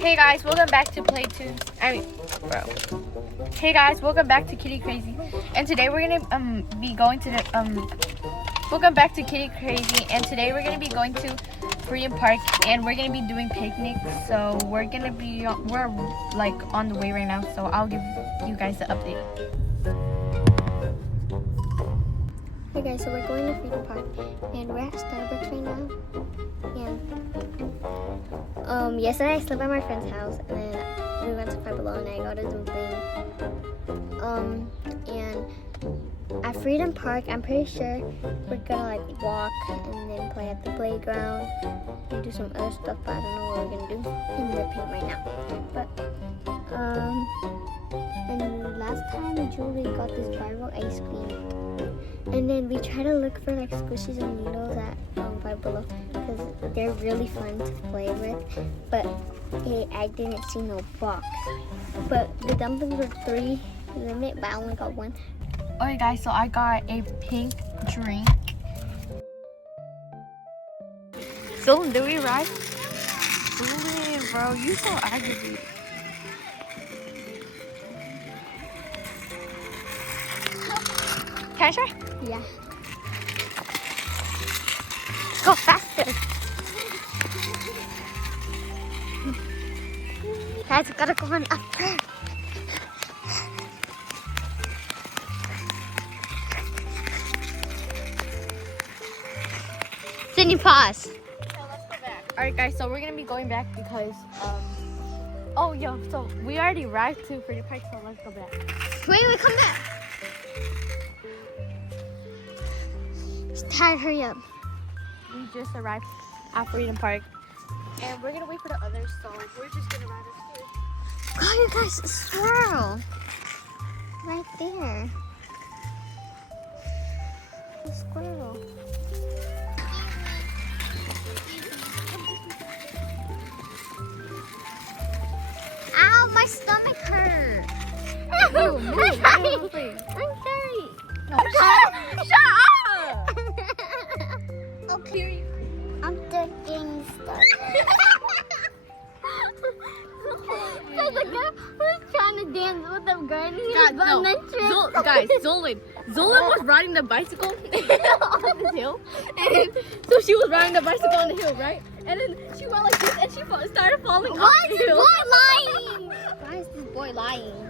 Hey guys, welcome back to Hey guys, welcome back to Kitty Crazy. And today we're gonna be going to the welcome back to Kitty Crazy. And today we're gonna be going to Freedom Park, and we're gonna be doing picnics. So we're like on the way right now. So I'll give you guys the update. Hey guys, so we're going to Freedom Park, and we're at Starbucks right now. And yesterday I slept at my friend's house, and then we went to Five Below, and I got to do thing. And at Freedom Park, I'm pretty sure we're gonna like walk and then play at the playground and do some other stuff, but I don't know what we're gonna do in the paint right now. But and last time Julie got this viral ice cream. And then we try to look for like squishies and needles at Five Below because they're really fun to play with. But I didn't see no box. But the dumplings were 3 limit, but I only got 1. Okay guys, so I got a pink drink. Dylan, did we arrive? Dylan, bro, you so aggravated. Can I try? Yeah. Go faster. Guys, we gotta go on up there. Sydney, pause. So let's go back. Alright guys, so we're gonna be going back because so we already arrived to Freedom Park, so let's go back. Wait, come back. Ty, hurry up. We just arrived at Freedom Park, and we're gonna wait for the others, so we're just gonna ride upstairs. Oh, you guys, a squirrel. Right there. A squirrel. Ow, my stomach hurts. Move. I'm sorry. No, shut up! Okay. I'm done getting stuck. So the girl was trying to dance with the girl and he was on the trip. Guys, Zolan was riding the bicycle on the hill, and so she was riding the bicycle on the hill, right? And then she went like this, and she started falling off the hill. Why is this boy lying?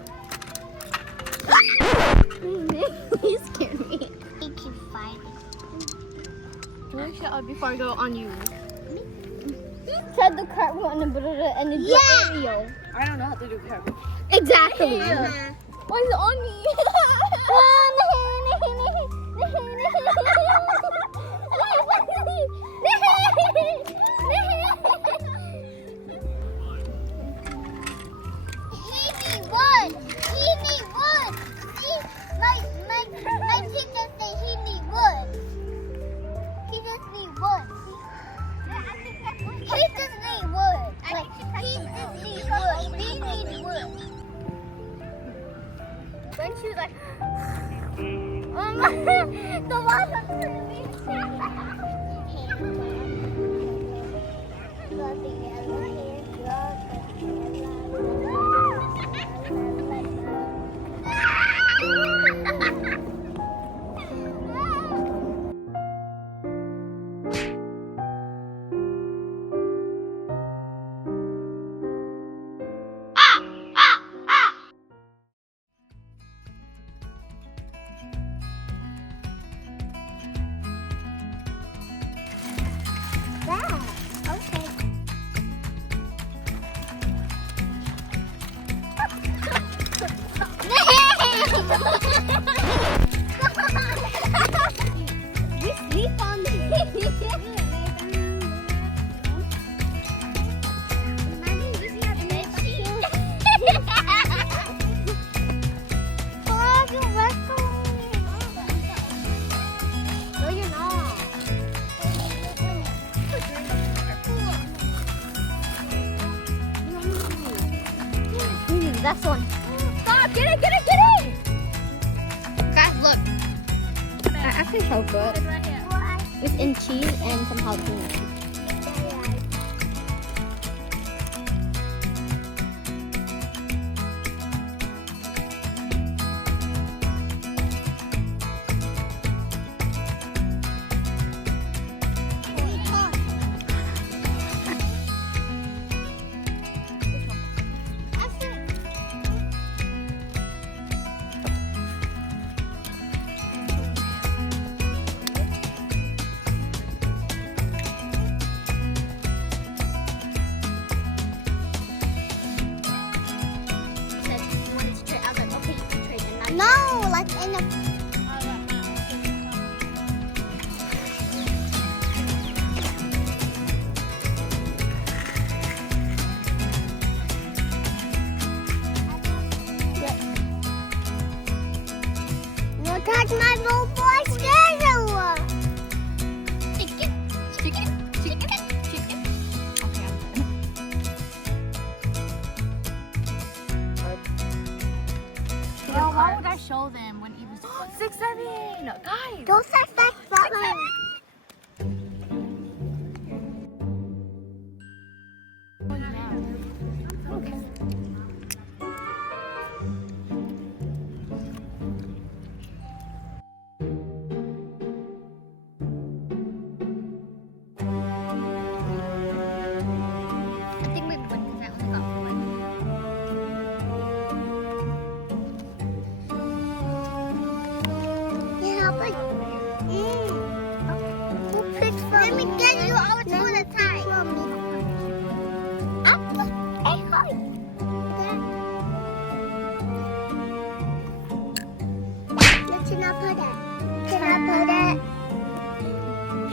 He scared me. He keeps fighting. Really shut up before I go on you. He said the cartwheel and the aerial. I don't know how to do cartwheel. Exactly. Yeah. Why is it on me? Then she was like, the water's pretty. We sleep on No, you're not. That's one. Stop! Get it! Guys, look. I actually so good. It's in cheese and some jalapeno. what's in the... Don't touch my little boy schedule. Chicken. Well, why would I show them when he was 6, 7? Guys. Don't touch that button. I think we win because I only got 1. Yeah, but... Who picks from Let me get you all the time. Hey, hi. Let's not put that. Cannot put that.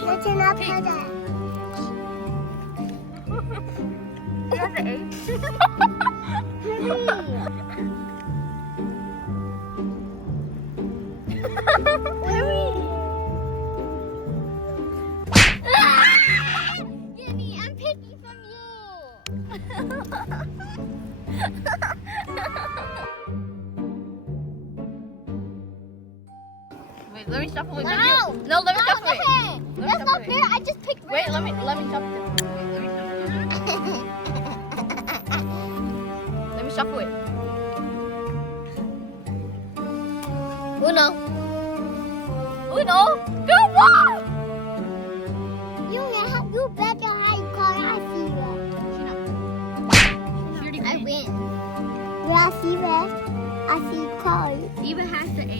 Let's not put that. That's an 8. Jenny, I'm picking from you. Wait, let me shuffle it. No. No, let me shuffle it. That's not fair. I just picked red. Wait, let me shuffle it. Let me shuffle it. Uno. Uno. Good one. You better how you call it. I see red. I win. Yeah, I see red. I see call it. Eva has the 8.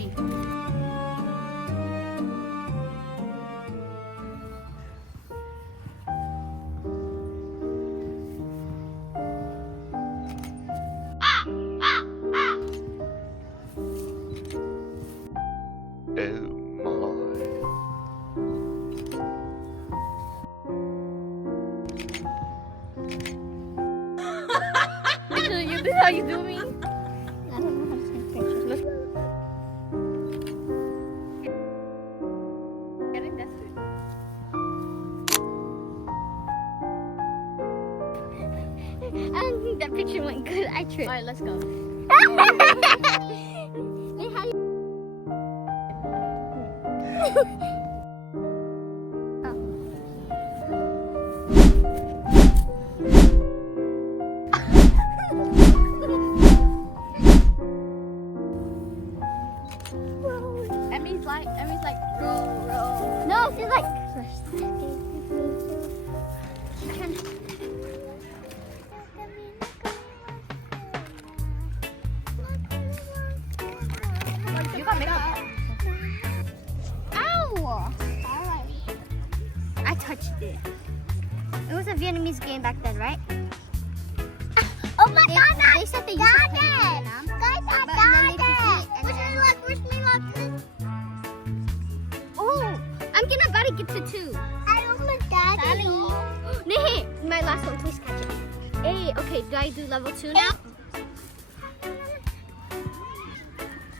You did how you do me? I don't know how to take pictures. Let's get it. That's good. I don't think that picture went good. I tripped. Alright, let's go. Wait, how you... Emmy's like, roll. No, she's like... You got makeup. Ow! I touched it. It was a Vietnamese game back then, right? Oh my God! They said they used to play in Vietnam. Guys, I got it! Wish me luck. Oh, I'm gonna gotta get to 2. I don't want daddy. Hey, my last one, please catch it. Hey, okay, do I do level 2 now?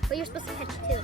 Well, you're supposed to catch it too.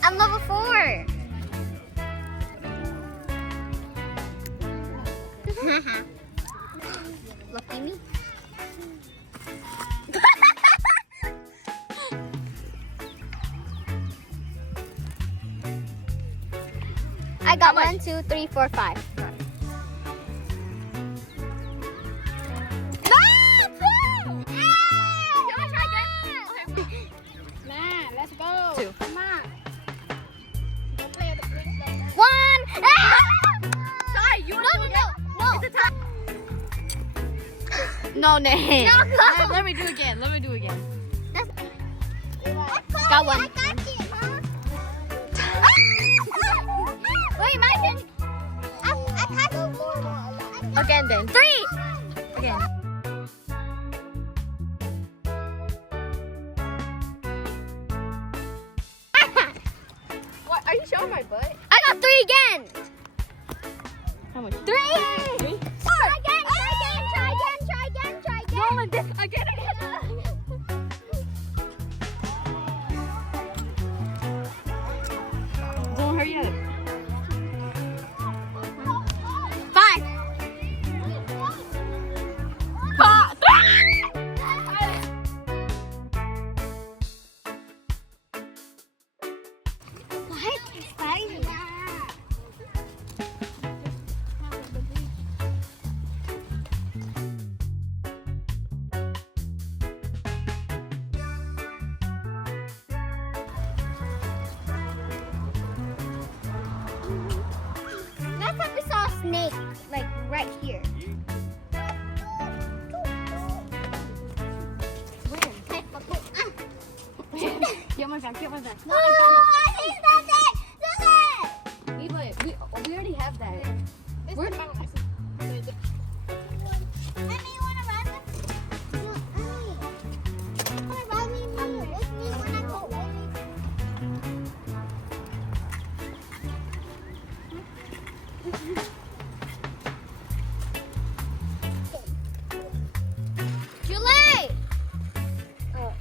I'm level 4. Lucky me. I got How much? 1, 2, 3, 4, 5. Let's go. 2. Come on. Go play the big game. 1. Sorry, you No, no, no, no. It's a tie. No, Nate. No, no. Let me do again. Let me do again. Got 1. I got it, huh? Wait, my turn. I got it. Again then. 3. Again. What? Are you showing my butt? I got 3 again. How much? 3. Try again, try again, try again, try again, try again. No, like this. Again. Don't hurry up. 5. 5. Last time we saw a snake, like right here. Get my back. Get my back. No, I think that's it. That's it. Eva, we already have that. Where? Emmy, you wanna ride with me? No, Emmy. You wanna ride with me when I go away? Julie! Oh.